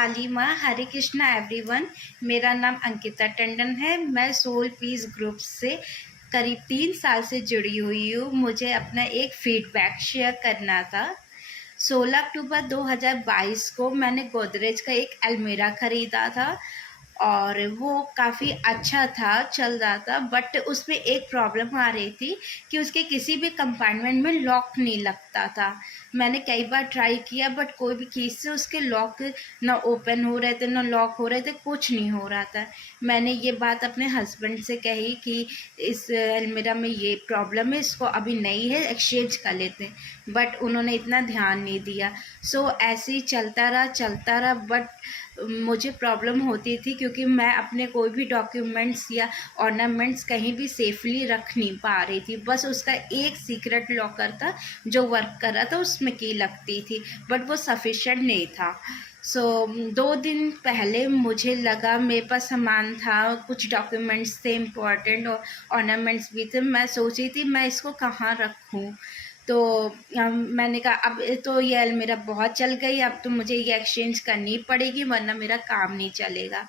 रूपाली माँ। हरे कृष्णा एवरीवन। मेरा नाम अंकिता टंडन है। मैं सोल पीस ग्रुप से करीब 3 साल से जुड़ी हुई हूँ। मुझे अपना एक फीडबैक शेयर करना था। 16 अक्टूबर 2022 को मैंने गोदरेज का एक अलमीरा ख़रीदा था और वो काफ़ी अच्छा था, चल रहा था, बट उसमें एक प्रॉब्लम आ रही थी कि उसके किसी भी कंपार्टमेंट में लॉक नहीं लगता था। मैंने कई बार ट्राई किया बट कोई भी कीज़ से उसके लॉक ना ओपन हो रहे थे, ना लॉक हो रहे थे, कुछ नहीं हो रहा था। मैंने ये बात अपने हस्बैंड से कही कि इस अलमीरा में ये प्रॉब्लम है, इसको अभी नई है, एक्सचेंज कर लेते हैं, बट उन्होंने इतना ध्यान नहीं दिया। ऐसे ही चलता रहा बट मुझे प्रॉब्लम होती थी क्योंकि मैं अपने कोई भी डॉक्यूमेंट्स या ऑर्नामेंट्स कहीं भी सेफली रख नहीं पा रही थी। बस उसका एक सीक्रेट लॉकर था जो वर्क कर रहा था, उसमें की लगती थी, बट वो सफिशेंट नहीं था। 2 दिन पहले मुझे लगा मेरे पास सामान था, कुछ डॉक्यूमेंट्स थे इम्पॉर्टेंट और ऑर्नामेंट्स भी थे। मैं सोची थी मैं इसको कहाँ रखूँ, तो मैंने कहा अब तो ये अलमीरा बहुत चल गई, अब तो मुझे ये एक्सचेंज करनी पड़ेगी वरना मेरा काम नहीं चलेगा।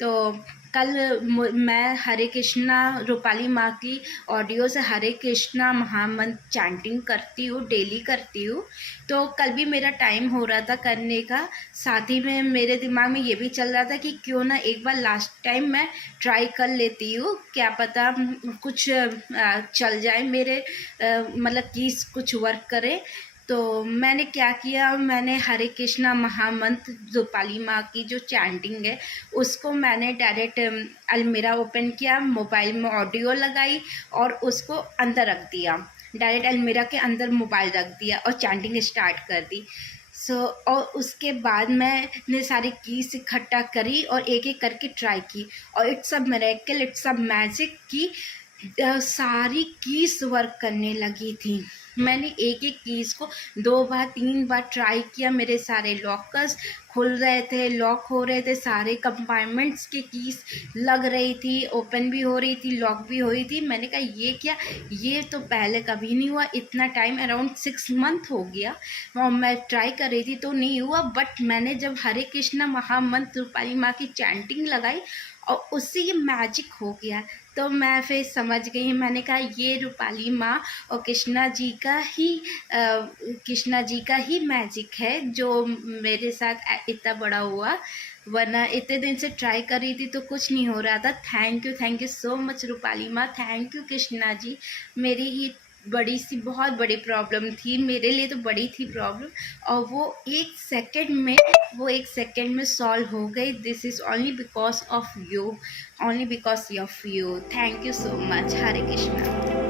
तो कल मैं हरे कृष्णा रूपाली माँ की ऑडियो से हरे कृष्णा महामंत्र चैंटिंग करती हूँ, डेली करती हूँ। तो कल भी मेरा टाइम हो रहा था करने का, साथ ही में मेरे दिमाग में ये भी चल रहा था कि क्यों ना एक बार लास्ट टाइम मैं ट्राई कर लेती हूँ, क्या पता कुछ चल जाए मेरे मतलब कि कुछ वर्क करे। तो मैंने क्या किया, मैंने हरे कृष्णा महामंत्र रूपाली माँ की जो चैंटिंग है उसको मैंने डायरेक्ट अलमीरा ओपन किया, मोबाइल में ऑडियो लगाई और उसको अंदर रख दिया, डायरेक्ट अलमीरा के अंदर मोबाइल रख दिया और चैंटिंग स्टार्ट कर दी। और उसके बाद मैंने सारी कीज इकट्ठा करी और एक एक करके ट्राई की और it's a miracle, it's a magic की सारी कीज वर्क करने लगी थी। मैंने एक एक कीज़ को 2 बार 3 बार ट्राई किया, मेरे सारे लॉकर्स खुल रहे थे, लॉक हो रहे थे, सारे कंपार्टमेंट्स की कीज़ लग रही थी, ओपन भी हो रही थी, लॉक भी हो रही थी। मैंने कहा ये क्या, ये तो पहले कभी नहीं हुआ, इतना टाइम अराउंड 6 मंथ हो गया और मैं ट्राई कर रही थी तो नहीं हुआ। बट मैंने जब हरे कृष्णा महामंत्र रूपाली माँ की चैंटिंग लगाई और उससे ये मैजिक हो गया। तो मैं फिर समझ गई, मैंने कहा ये रूपाली माँ और कृष्णा जी का ही मैजिक है जो मेरे साथ इतना बड़ा हुआ, वरना इतने दिन से ट्राई कर रही थी तो कुछ नहीं हो रहा था। Thank you so much Rupali माँ, थैंक यू कृष्णा जी। मेरी ही बड़ी सी बहुत बड़ी प्रॉब्लम थी, मेरे लिए तो बड़ी थी प्रॉब्लम, और वो एक सेकंड में सॉल्व हो गई। This is only because of you, thank you so much. Hare Krishna.